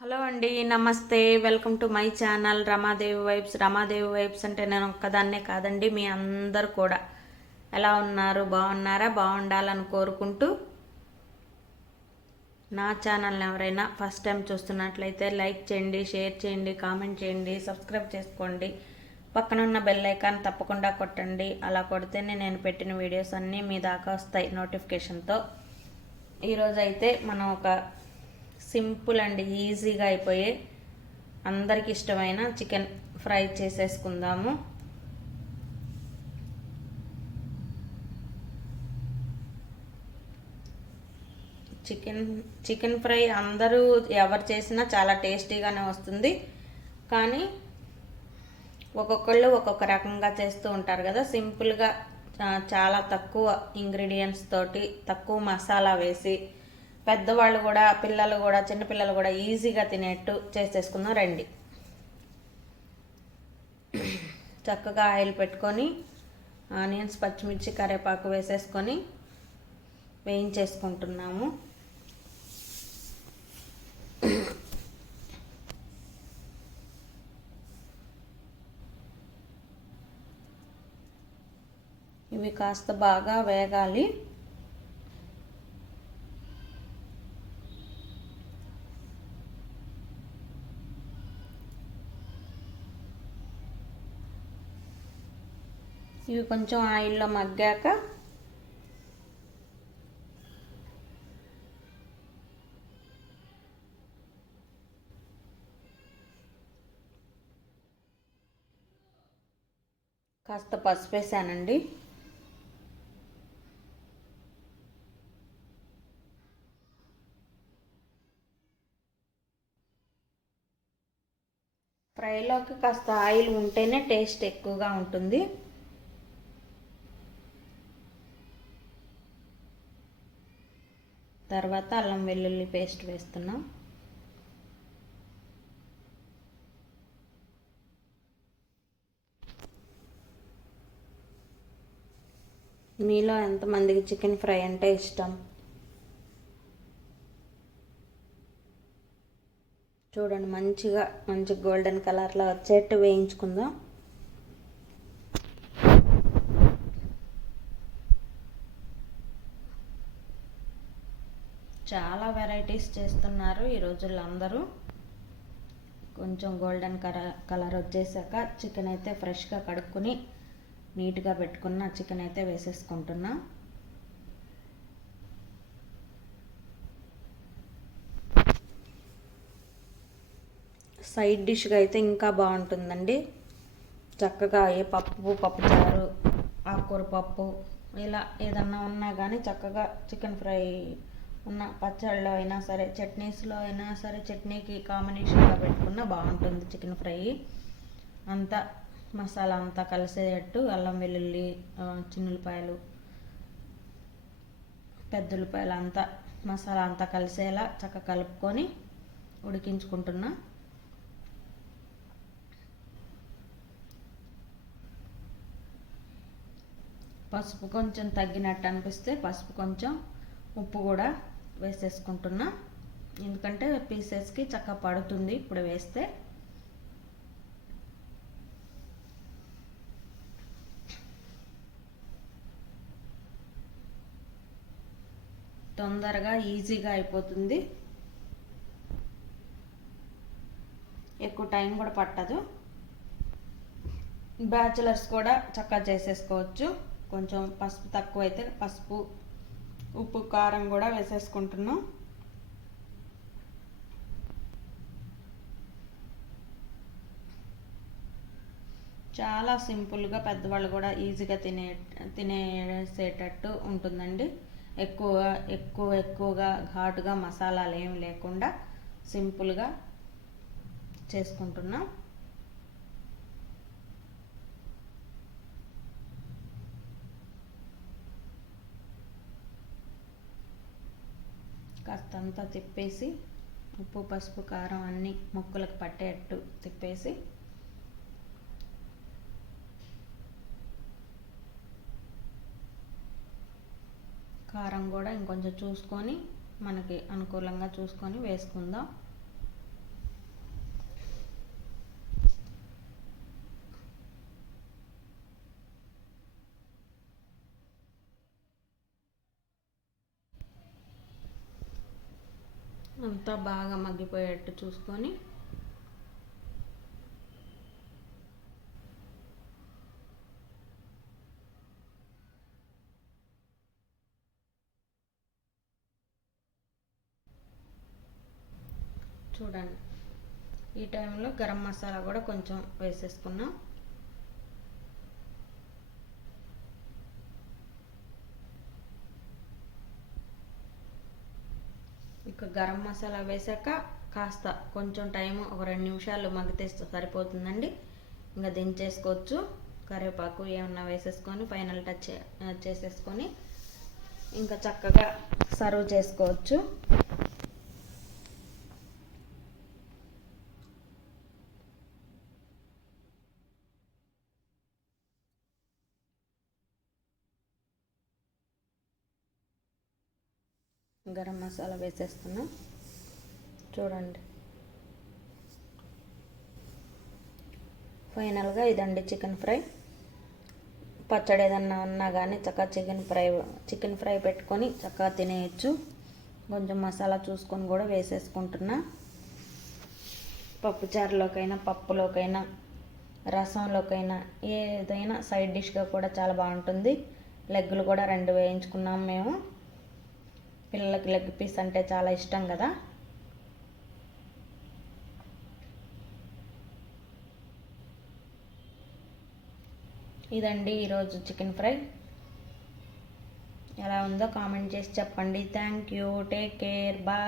Hello అండి, నమస్తే. Welcome to my channel Ramadevi vibes. Ramadevi vibes అంటే నేను ఒక్కదాన్నే కాదండి, మీ అందరు కూడా ఎలా ఉన్నారు? బాగున్నారా? బాగుండాలని కోరుకుంటూ నా ఛానల్ని ఎవరైనా ఫస్ట్ టైం చూస్తున్నట్లయితే లైక్ చేయండి, షేర్ చేయండి, కామెంట్ చేయండి, సబ్స్క్రైబ్ చేసుకోండి. పక్కనున్న బెల్ ఐకాన్ తప్పకుండా కొట్టండి. అలా కొడితేనే నేను పెట్టిన వీడియోస్ అన్నీ మీ దాకా వస్తాయి నోటిఫికేషన్తో. ఈరోజు అయితే మనం ఒక సింపుల్ అండ్ ఈజీగా అయిపోయే అందరికి ఇష్టమైన చికెన్ ఫ్రై చేసేసుకుందాము. చికెన్ ఫ్రై అందరూ ఎవరు చేసినా చాలా టేస్టీగానే వస్తుంది. కానీ ఒక్కొక్కళ్ళు ఒక్కొక్క రకంగా చేస్తూ ఉంటారు కదా. సింపుల్గా చాలా తక్కువ ఇంగ్రీడియంట్స్ తోటి, తక్కువ మసాలా వేసి, పెద్దవాళ్ళు కూడా, పిల్లలు కూడా, చిన్నపిల్లలు కూడా ఈజీగా తినేట్టు చేసేసుకుందాం రండి. చక్కగా ఆయిల్ పెట్టుకొని ఆనియన్స్, పచ్చిమిర్చి, కరివేపాకు వేసేసుకొని వేయించేసుకుంటున్నాము. ఇవి కాస్త బాగా వేగాలి. ఇవి కొంచెం ఆయిల్లో మగ్గాక కాస్త పసుపు వేసానండి. ఫ్రైలోకి కాస్త ఆయిల్ ఉంటేనే టేస్ట్ ఎక్కువగా ఉంటుంది. తర్వాత అల్లం వెల్లుల్లి పేస్ట్ వేస్తున్నాం. మీలో ఎంతమందికి చికెన్ ఫ్రై అంటే ఇష్టం? చూడండి, మంచి గోల్డెన్ కలర్లో వచ్చేట్టు వేయించుకుందాం. చాలా వెరైటీస్ చేస్తున్నారు ఈ రోజుల్లో అందరూ. కొంచెం గోల్డెన్ కలర్ వచ్చేసాక చికెన్ అయితే ఫ్రెష్గా కడుక్కొని నీట్గా పెట్టుకున్న చికెన్ అయితే వేసేసుకుంటున్నా. సైడ్ డిష్గా అయితే ఇంకా బాగుంటుందండి. చక్కగా ఏ పప్పుచారు, ఆకుకూర పప్పు ఇలా ఏదన్నా ఉన్నా కానీ చక్కగా చికెన్ ఫ్రై ఉన్న పచ్చళ్ళలో అయినా సరే, చట్నీస్లో అయినా సరే, చట్నీకి కాంబినేషన్గా పెట్టుకున్నా బాగుంటుంది చికెన్ ఫ్రై. అంతా మసాలా అంతా కలిసేటట్టు అల్లం వెల్లుల్లి, చిన్నులపాయలు, పెద్దుల్లిపాయలు అంతా మసాలా అంతా కలిసేలా చక్కగా కలుపుకొని ఉడికించుకుంటున్నా. పసుపు కొంచెం తగ్గినట్టు అనిపిస్తే పసుపు కొంచెం, ఉప్పు కూడా వేసేసుకుంటున్నా. ఎందుకంటే పీసెస్కి చక్కగా పడుతుంది ఇప్పుడు వేస్తే. తొందరగా ఈజీగా అయిపోతుంది, ఎక్కువ టైం కూడా పట్టదు. బ్యాచిలర్స్ కూడా చక్కగా చేసేసుకోవచ్చు. కొంచెం పసుపు తక్కువైతే పసుపు, ఉప్పు, కారం కూడా వేసేసుకుంటున్నాం. చాలా సింపుల్గా పెద్దవాళ్ళు కూడా ఈజీగా తినేసేటట్టు ఉంటుందండి. ఎక్కువగా ఘాటుగా మసాలాలు ఏమి లేకుండా సింపుల్గా చేసుకుంటున్నాం. కాస్తంతా తిప్పేసి ఉప్పు, పసుపు, కారం అన్నీ ముక్కలకు పట్టేటట్టు తిప్పేసి కారం కూడా ఇంకొంచెం చూసుకొని, మనకి అనుకూలంగా చూసుకొని వేసుకుందాం. అంతా బాగా మగ్గిపోయేట్టు చూసుకొని చూడండి. ఈ టైంలో గరం మసాలా కూడా కొంచెం వేసేసుకున్నాం. ఇక గరం మసాలా వేసాక కాస్త కొంచెం టైం ఒక 2 నిమిషాలు మగ్గితే సరిపోతుందండి. ఇంకా దించేసుకోవచ్చు. కరివేపాకు ఏమన్నా వేసేసుకొని ఫైనల్ టచ్ చేసేసుకొని ఇంకా చక్కగా సర్వ్ చేసుకోవచ్చు. గరం మసాలా వేసేస్తున్నాం. చూడండి, ఫైనల్గా ఇదండి చికెన్ ఫ్రై. పచ్చడి ఏదన్నా ఉన్నా కానీ చక్కగా చికెన్ ఫ్రై పెట్టుకొని చక్కగా తినేయచ్చు. కొంచెం మసాలా చూసుకొని కూడా వేసేసుకుంటున్నా. పప్పుచారులోకైనా, పప్పులోకైనా, రసంలోకైనా, ఏదైనా సైడ్ డిష్గా కూడా చాలా బాగుంటుంది. లెగ్గులు కూడా 2 వేయించుకున్నాం మేము. పిల్లలకి లెగ్ పీస్ అంటే చాలా ఇష్టం కదా. ఇదండి ఈరోజు చికెన్ ఫ్రై. ఎలా ఉందో కామెంట్ చేసి చెప్పండి. Thank you. Take care. Bye.